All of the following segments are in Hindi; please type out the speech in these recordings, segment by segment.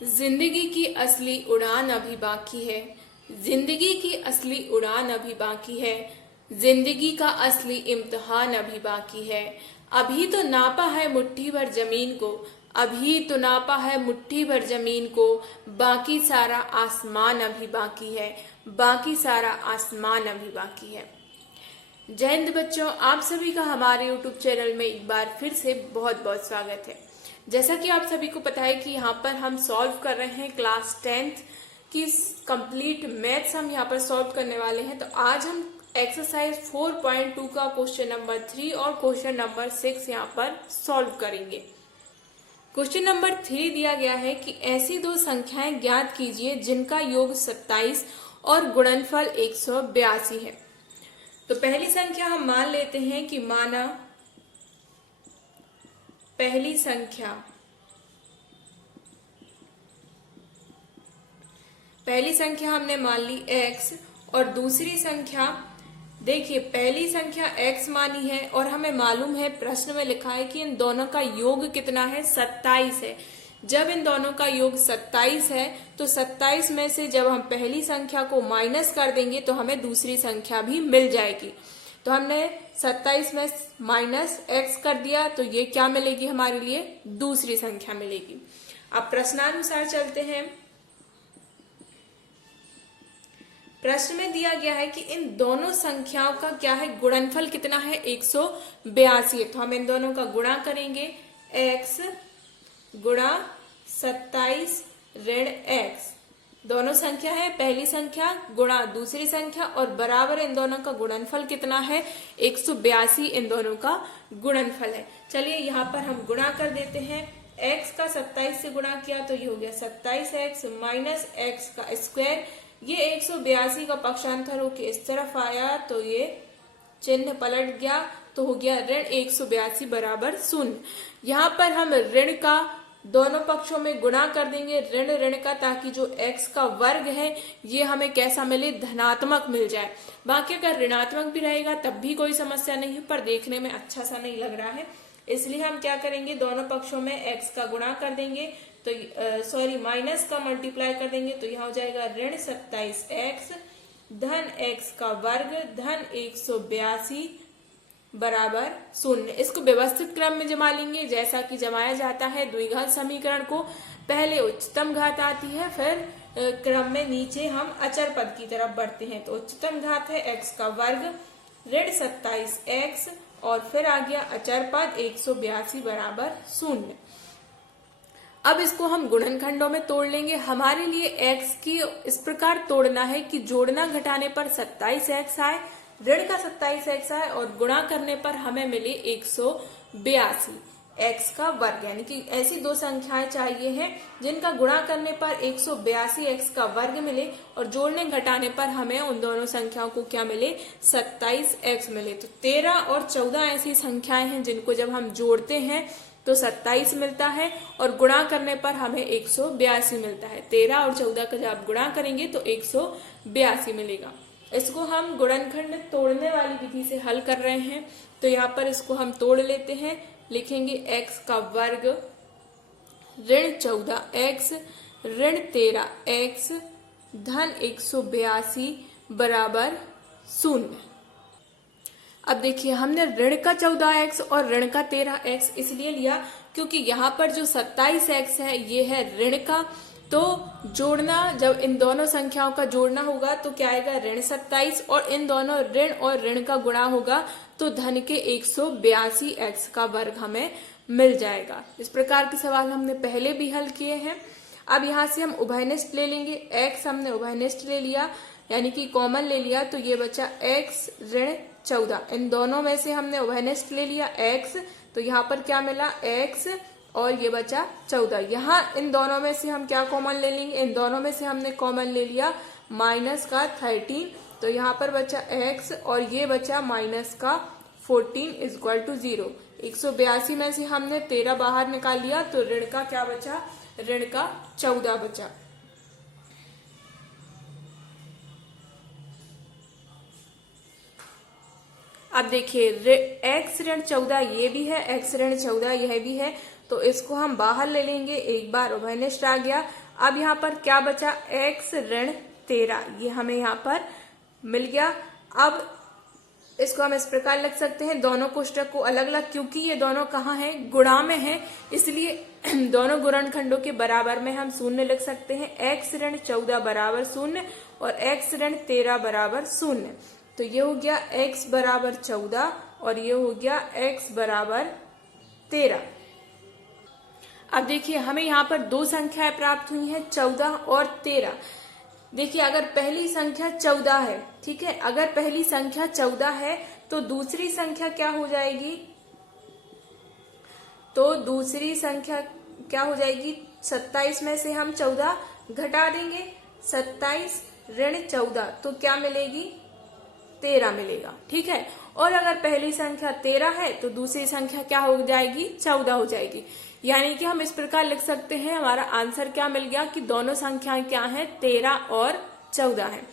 जिंदगी की असली उड़ान अभी बाकी है। जिंदगी की असली उड़ान अभी बाकी है। जिंदगी का असली इम्तिहान अभी बाकी है। अभी तो नापा है मुट्ठी भर जमीन को। अभी तो नापा है मुट्ठी भर जमीन को। बाकी सारा आसमान अभी बाकी है। बाकी सारा आसमान अभी बाकी है। जय हिंद बच्चों, आप सभी का हमारे YouTube चैनल में एक बार फिर से बहुत बहुत स्वागत है। जैसा कि आप सभी को पता है कि यहाँ पर हम सॉल्व कर रहे हैं क्लास 10th की कंप्लीट मैथ्स हम यहाँ पर सॉल्व करने वाले हैं। तो आज हम एक्सरसाइज 4.2 का क्वेश्चन नंबर 3 और क्वेश्चन नंबर 6 यहाँ पर सॉल्व करेंगे। क्वेश्चन नंबर 3 दिया गया है कि ऐसी दो संख्याएं ज्ञात कीजिए जिनका योग 27 और गुणनफल 182 है। तो पहली संख्या हम मान लेते हैं कि माना पहली संख्या हमने मान ली x और दूसरी संख्या देखिए पहली संख्या x मानी है और हमें मालूम है प्रश्न में लिखा है कि इन दोनों का योग कितना है 27 है। जब इन दोनों का योग 27 है तो 27 में से जब हम पहली संख्या को माइनस कर देंगे तो हमें दूसरी संख्या भी मिल जाएगी। तो हमने 27 में माइनस x कर दिया तो ये क्या मिलेगी, हमारे लिए दूसरी संख्या मिलेगी। अब प्रश्नानुसार चलते हैं। प्रश्न में दिया गया है कि इन दोनों संख्याओं का क्या है, गुणनफल कितना है 182 है। तो हम इन दोनों का गुणा करेंगे, x गुणा 27 ऋण x। दोनों संख्या है, पहली संख्या गुणा दूसरी संख्या और बराबर इन दोनों का गुणनफल कितना है 182 इन दोनों का गुणनफल है। चलिए यहाँ पर हम गुणा कर देते हैं। x का 27 से गुणा किया तो ये हो गया 27x माइनस x का स्क्वायर। ये 182 का पक्षांतर होके इस तरफ आया तो ये चिन्ह पलट गया तो हो गया ऋण 182 बराबर 0। यहाँ पर हम ऋण का दोनों पक्षों में गुणा कर देंगे ऋण ऋण का, ताकि जो x का वर्ग है ये हमें कैसा मिले, धनात्मक मिल जाए। बाकी अगर ऋणात्मक भी रहेगा तब भी कोई समस्या नहीं, पर देखने में अच्छा सा नहीं लग रहा है, इसलिए हम क्या करेंगे दोनों पक्षों में x का गुणा कर देंगे तो माइनस का मल्टीप्लाई कर देंगे तो यहाँ हो जाएगा ऋण 27x धन x का वर्ग धन 182 बराबर 0। इसको व्यवस्थित क्रम में जमा लेंगे जैसा कि जमाया जाता है द्विघात समीकरण को। पहले उच्चतम घात आती है, फिर क्रम में नीचे हम अचर पद की तरफ बढ़ते हैं। तो उच्चतम घात है x का वर्ग ऋण 27x और फिर आ गया अचर पद 182 बराबर 0। अब इसको हम गुणनखंडों में तोड़ लेंगे। हमारे लिए x की इस प्रकार तोड़ना है कि जोड़ना घटाने पर 27x आए, ऋण का 27x आए और गुणा करने पर हमें मिले 182 x का वर्ग। यानी कि ऐसी दो संख्याएं चाहिए हैं जिनका गुणा करने पर 182 x का वर्ग मिले और जोड़ने घटाने पर हमें उन दोनों संख्याओं को क्या मिले, 27x मिले। तो 13 और 14 ऐसी संख्याएं हैं जिनको जब हम जोड़ते हैं तो 27 मिलता है और गुणा करने पर हमें 182 मिलता है। 13 और 14 का जब आप गुणा करेंगे तो 182 मिलेगा। इसको हम गुणनखंड तोड़ने वाली विधि से हल कर रहे हैं। तो यहाँ पर इसको हम तोड़ लेते हैं, लिखेंगे x का वर्ग ऋण 14x ऋण 13x धन 182 बराबर 0। अब देखिए हमने ऋण का 14x और ऋण का 13x इसलिए लिया क्योंकि यहाँ पर जो 27x है ये है ऋण का। तो जोड़ना, जब इन दोनों संख्याओं का जोड़ना होगा तो क्या आएगा ऋण 27 और इन दोनों ऋण और ऋण का गुणा होगा तो धन के 182 x का वर्ग हमें मिल जाएगा। इस प्रकार के सवाल हमने पहले भी हल किए हैं। अब यहाँ से हम उभयनिष्ठ ले लेंगे। x हमने उभयनिष्ठ ले लिया यानी कि कॉमन ले लिया तो ये बचा x ऋण 14। इन दोनों में से हमने उभयनिष्ठ ले लिया x तो यहाँ पर क्या मिला x और ये बचा 14। यहाँ इन दोनों में से हम क्या कॉमन ले लेंगे, इन दोनों में से हमने कॉमन ले लिया माइनस का 13 तो यहाँ पर बचा x और ये बचा माइनस का 14 इक्वल टू 0। 182 में से हमने 13 बाहर निकाल लिया तो ऋण का क्या बचा, ऋण का 14 बचा। अब देखिए x ऋण 14 ये भी है, x ऋण 14 यह भी है, तो इसको हम बाहर ले लेंगे। एक बार उभयनिष्ठ आ गया। अब यहाँ पर क्या बचा, x ऋण 13, ये हमें यहाँ पर मिल गया। अब इसको हम इस प्रकार लिख सकते हैं, दोनों कोष्टक को अलग अलग, क्योंकि ये दोनों कहाँ हैं, गुणा में हैं, इसलिए दोनों गुणनखंडों के बराबर में हम शून्य लिख सकते हैं। x ऋण 14 बराबर शून्य और x ऋण 13 बराबर शून्य। तो ये हो गया x बराबर 14 और ये हो गया x बराबर 13। अब देखिए हमें यहाँ पर दो संख्याएं प्राप्त हुई हैं, 14 और 13। देखिए अगर पहली संख्या 14 है, ठीक है, अगर पहली संख्या 14 है तो दूसरी संख्या क्या हो जाएगी, तो दूसरी संख्या क्या हो जाएगी, 27 में से हम 14 घटा देंगे, 27 ऋण 14 तो क्या मिलेगी, 13 मिलेगा, ठीक है। और अगर पहली संख्या 13 है तो दूसरी संख्या क्या हो जाएगी, 14 हो जाएगी। यानी कि हम इस प्रकार लिख सकते हैं, हमारा आंसर क्या मिल गया कि दोनों संख्याएं क्या हैं, 13 और 14 हैं।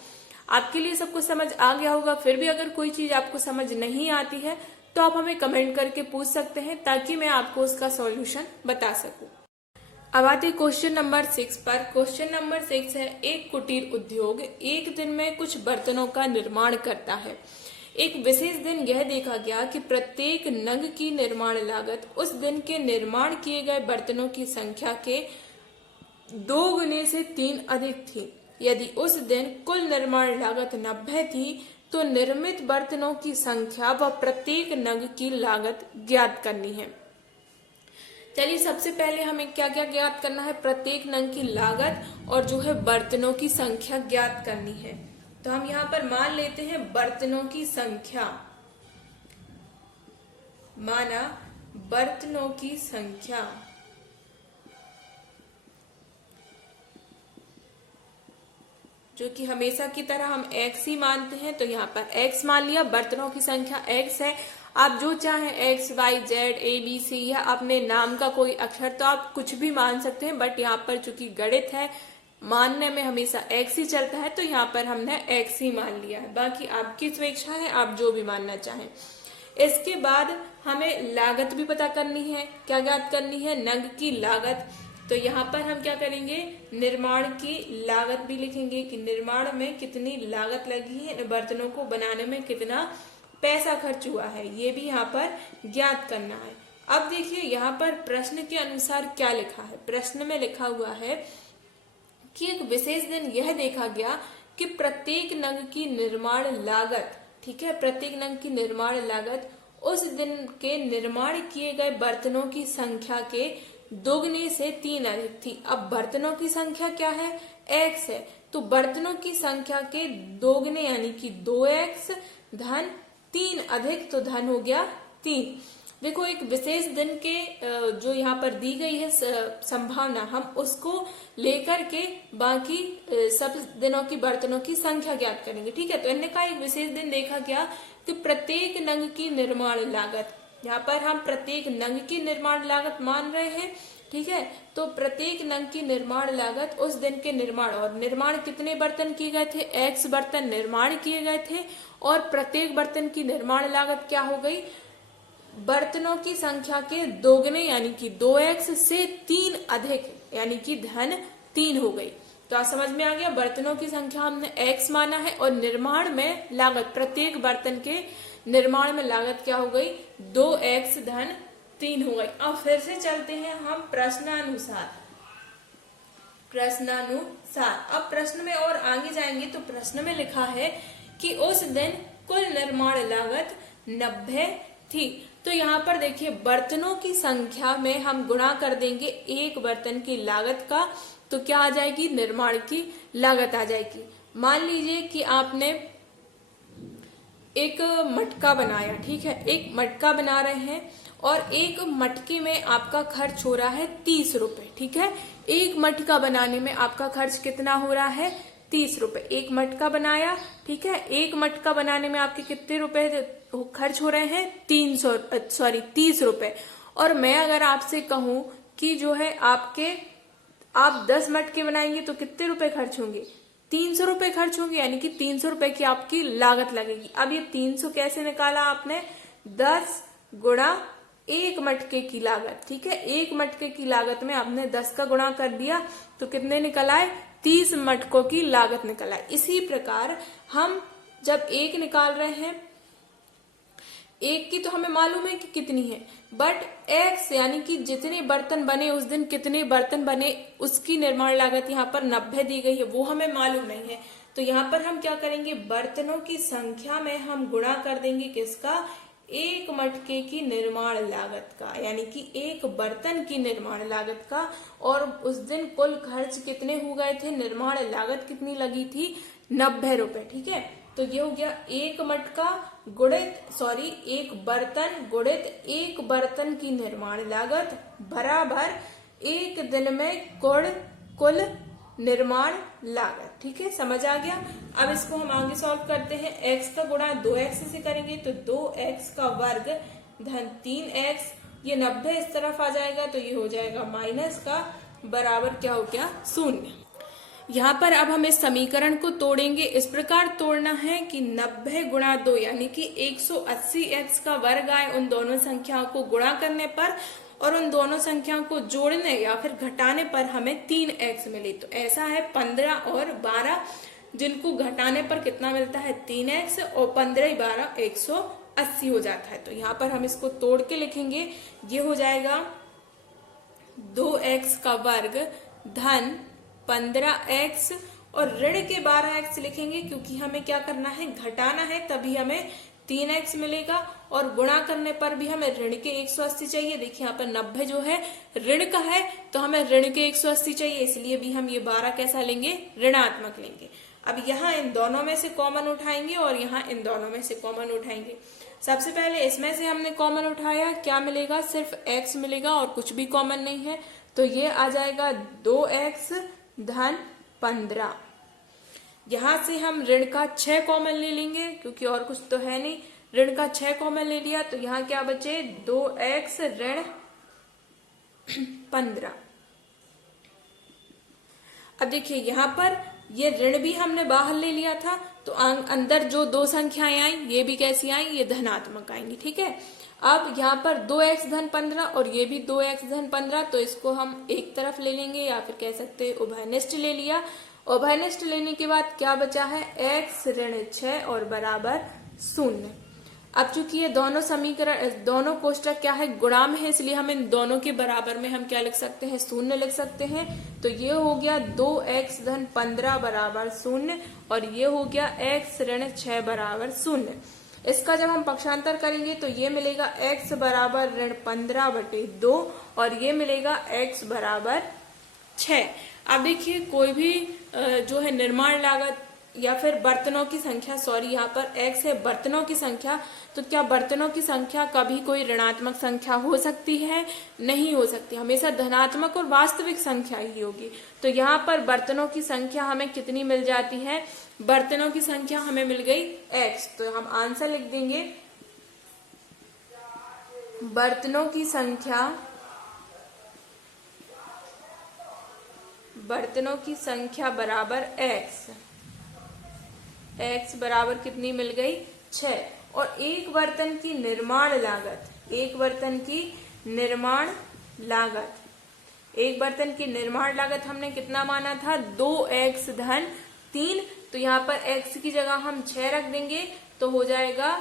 आपके लिए सब कुछ समझ आ गया होगा। फिर भी अगर कोई चीज आपको समझ नहीं आती है तो आप हमें कमेंट करके पूछ सकते हैं, ताकि मैं आपको उसका सॉल्यूशन बता सकूं। अब आते क्वेश्चन नंबर 6 पर। क्वेश्चन नंबर 6 है, एक कुटीर उद्योग एक दिन में कुछ बर्तनों का निर्माण करता है। एक विशेष दिन यह देखा गया कि प्रत्येक नग की निर्माण लागत उस दिन के निर्माण किए गए बर्तनों की संख्या के 2 गुने से 3 अधिक थी। यदि उस दिन कुल निर्माण लागत 90 थी तो निर्मित बर्तनों की संख्या व प्रत्येक नग की लागत ज्ञात करनी है। चलिए सबसे पहले हमें क्या क्या ज्ञात करना है, प्रत्येक नग की लागत और जो है बर्तनों की संख्या ज्ञात करनी है। तो हम यहाँ पर मान लेते हैं बर्तनों की संख्या, माना बर्तनों की संख्या, जो कि हमेशा की तरह हम x ही मानते हैं, तो यहाँ पर x मान लिया, बर्तनों की संख्या x है। आप जो चाहें x, y, z, a, b, c या अपने नाम का कोई अक्षर तो आप कुछ भी मान सकते हैं, बट यहाँ पर चूंकि गणित है, मानने में हमेशा x ही चलता है, तो यहाँ पर हमने x ही मान लिया है। बाकी आपकी स्वेच्छा है, आप जो भी मानना चाहें। इसके बाद हमें लागत भी पता करनी है। क्या ज्ञात करनी है, नग की लागत। तो यहाँ पर हम क्या करेंगे, निर्माण की लागत भी लिखेंगे कि निर्माण में कितनी लागत लगी है, बर्तनों को बनाने में कितना पैसा खर्च हुआ है, ये भी यहाँ पर ज्ञात करना है। अब देखिए यहाँ पर प्रश्न के अनुसार क्या लिखा है। प्रश्न में लिखा हुआ है कि एक विशेष दिन यह देखा गया कि प्रत्येक नग की निर्माण लागत, ठीक है, प्रत्येक नग की निर्माण लागत उस दिन के निर्माण किए गए बर्तनों की संख्या के 2 गुने से 3 अधिक थी। अब बर्तनों की संख्या क्या है, x है, तो बर्तनों की संख्या के 2 गुने यानी कि 2x धन 3 अधिक, तो धन हो गया 3। देखो एक विशेष दिन के जो यहाँ पर दी गई है संभावना, हम उसको लेकर के बाकी सब दिनों की बर्तनों की संख्या ज्ञात करेंगे, ठीक है। तो इनने का एक विशेष दिन देखा गया कि प्रत्येक नग की निर्माण लागत, यहाँ पर हम प्रत्येक नग की निर्माण लागत मान रहे हैं, ठीक है। तो प्रत्येक नग की निर्माण लागत उस दिन के निर्माण, और निर्माण कितने बर्तन किए गए थे, x बर्तन निर्माण किए गए थे, और प्रत्येक बर्तन की निर्माण लागत क्या हो गई, बर्तनों की संख्या के 2 गुने यानी कि 2x से 3 अधिक यानी कि धन 3 हो गई। तो आप समझ में आ गया, बर्तनों की संख्या हमने x माना है और निर्माण में लागत, प्रत्येक बर्तन के निर्माण में लागत क्या हो गई, 2x धन 3 हो गई। अब फिर से चलते हैं हम प्रश्नानुसार। अब प्रश्न में और आगे जाएंगे तो प्रश्न में लिखा है कि उस दिन कुल निर्माण लागत 90 थी। तो यहाँ पर देखिए बर्तनों की संख्या में हम गुणा कर देंगे एक बर्तन की लागत का, तो क्या आ जाएगी, निर्माण की लागत आ जाएगी। मान लीजिए कि आपने एक मटका बनाया, ठीक है, एक मटका बना रहे हैं और एक मटके में आपका खर्च हो रहा है 30 रुपए, ठीक है। एक मटका बनाने में आपका खर्च कितना हो रहा है, 30 रुपए। एक मटका बनाया, ठीक है, एक मटका बनाने में आपके कितने रुपए खर्च हो रहे हैं, 30 रुपए। और मैं अगर आपसे कहूं कि जो है आप 10 मटके बनाएंगे तो कितने रुपए खर्च होंगे, 300 रुपए खर्च होंगे, यानी कि 300 रुपए की आपकी लागत लगेगी। अब ये 300 कैसे निकाला आपने, 10 गुणा एक मटके की लागत, ठीक है। एक मटके की लागत में आपने 10 का गुणा कर दिया तो कितने निकल आए, 30 मटकों की लागत निकल आए। इसी प्रकार हम जब एक निकाल रहे हैं, एक की तो हमें मालूम है कि कितनी है, बट एक्स यानी कि जितने बर्तन बने उस दिन कितने बर्तन बने उसकी निर्माण लागत यहाँ पर 90 दी गई है, वो हमें मालूम नहीं है। तो यहाँ पर हम क्या करेंगे, बर्तनों की संख्या में हम गुणा कर देंगे किसका, एक मटके की निर्माण लागत का, यानी कि एक बर्तन की निर्माण लागत का। और उस दिन कुल खर्च कितने हो गए थे, निर्माण लागत कितनी लगी थी, 90 रुपए, ठीक है। तो ये हो गया एक मटका गुणित एक बर्तन गुणित एक बर्तन की निर्माण लागत बराबर एक दिन में कुल निर्माण लागत, ठीक है, समझ आ गया। अब इसको हम आगे सॉल्व करते हैं। x का गुणा 2x से करेंगे तो 2x का वर्ग धन 3x, ये 90 इस तरफ आ जाएगा तो ये हो जाएगा माइनस का बराबर क्या हो गया, 0। यहाँ पर अब हम इस समीकरण को तोड़ेंगे। इस प्रकार तोड़ना है कि 90 गुणा 2 यानी कि 180x का वर्ग आए उन दोनों संख्याओं को गुणा करने पर, और उन दोनों संख्याओं को जोड़ने या फिर घटाने पर हमें 3x मिले। तो ऐसा है 15 और 12 जिनको घटाने पर कितना मिलता है, 3x, और 15 12 180 हो जाता है। तो यहाँ पर हम इसको तोड़ के लिखेंगे, ये हो जाएगा 2x का वर्ग धन 15x और ऋण के 12x लिखेंगे क्योंकि हमें क्या करना है, घटाना है, तभी हमें 3x मिलेगा। और गुणा करने पर भी हमें ऋण के 180 चाहिए। देखिए यहाँ पर 90 जो है ऋण का है तो हमें ऋण के 180 चाहिए, इसलिए भी हम ये 12 कैसा लेंगे, ऋणात्मक लेंगे। अब यहाँ इन दोनों में से कॉमन उठाएंगे और यहाँ इन दोनों में से कॉमन उठाएंगे। सबसे पहले इसमें से हमने कॉमन उठाया, क्या मिलेगा, सिर्फ x मिलेगा और कुछ भी कॉमन नहीं है। तो ये आ जाएगा 2x धन 15। यहां से हम ऋण का 6 कॉमन ले लेंगे क्योंकि और कुछ तो है नहीं। ऋण का 6 कॉमन ले लिया तो यहाँ क्या बचे, 2x ऋण 15। अब देखिए यहाँ पर ये ऋण भी हमने बाहर ले लिया था तो अंदर जो दो संख्याएं आई ये भी कैसी आई, ये धनात्मक आएंगी, ठीक है। अब यहाँ पर 2x धन 15 और ये भी 2x धन 15, तो इसको हम एक तरफ ले लेंगे या फिर कह सकते हैं उभयनिष्ठ ले लिया। उभयनिष्ठ लेने के बाद क्या बचा है, x ऋण 6 और बराबर 0। अब चूंकि ये दोनों समीकरण, दोनों कोष्टक क्या है, गुणा में है, इसलिए हम इन दोनों के बराबर में हम क्या लिख सकते हैं, 0 लिख सकते हैं। तो ये हो गया 2x धन 15 बराबर 0 और ये हो गया x ऋण 6 बराबर 0। इसका जब हम पक्षांतर करेंगे तो ये मिलेगा x बराबर ऋण 15/2 और ये मिलेगा x बराबर 6। अब देखिए कोई भी जो है निर्माण लागत या फिर बर्तनों की संख्या, यहाँ पर x है बर्तनों की संख्या, तो क्या बर्तनों की संख्या कभी कोई ऋणात्मक संख्या हो सकती है, नहीं हो सकती, हमेशा धनात्मक और वास्तविक संख्या ही होगी। तो यहाँ पर बर्तनों की संख्या हमें कितनी मिल जाती है, बर्तनों की संख्या हमें मिल गई x। तो हम आंसर लिख देंगे बर्तनों की संख्या बराबर x बराबर कितनी मिल गई, 6। और एक बर्तन की निर्माण लागत हमने कितना माना था, 2x धन 3। तो यहाँ पर x की जगह हम 6 रख देंगे तो हो जाएगा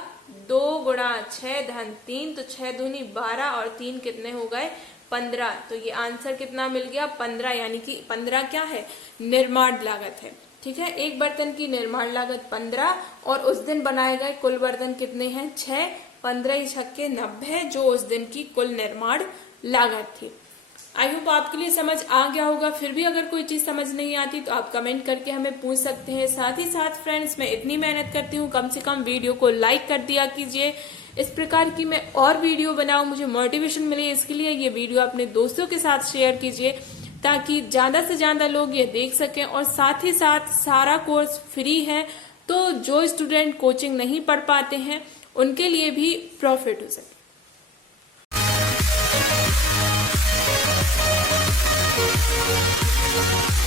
2 गुणा 6 धन 3, तो 6 दूनी 12 और 3 कितने हो गए, 15। तो ये आंसर कितना मिल गया, 15, यानी कि 15 क्या है, निर्माण लागत है, ठीक है। एक बर्तन की निर्माण लागत 15 और उस दिन बनाए गए कुल बर्तन कितने हैं, 6। 15 छक्के 90 जो उस दिन की कुल निर्माण लागत थी। आई होप आपके लिए समझ आ गया होगा। फिर भी अगर कोई चीज समझ नहीं आती तो आप कमेंट करके हमें पूछ सकते हैं। साथ ही साथ फ्रेंड्स, मैं इतनी मेहनत करती हूँ, कम से कम वीडियो को लाइक कर दिया कीजिए। इस प्रकार की मैं और वीडियो बनाऊं, मुझे मोटिवेशन मिले, इसके लिए ये वीडियो अपने दोस्तों के साथ शेयर कीजिए ताकि ज्यादा से ज्यादा लोग ये देख सकें। और साथ ही साथ सारा कोर्स फ्री है, तो जो स्टूडेंट कोचिंग नहीं पढ़ पाते हैं उनके लिए भी प्रॉफिट हो सके। We'll be right back.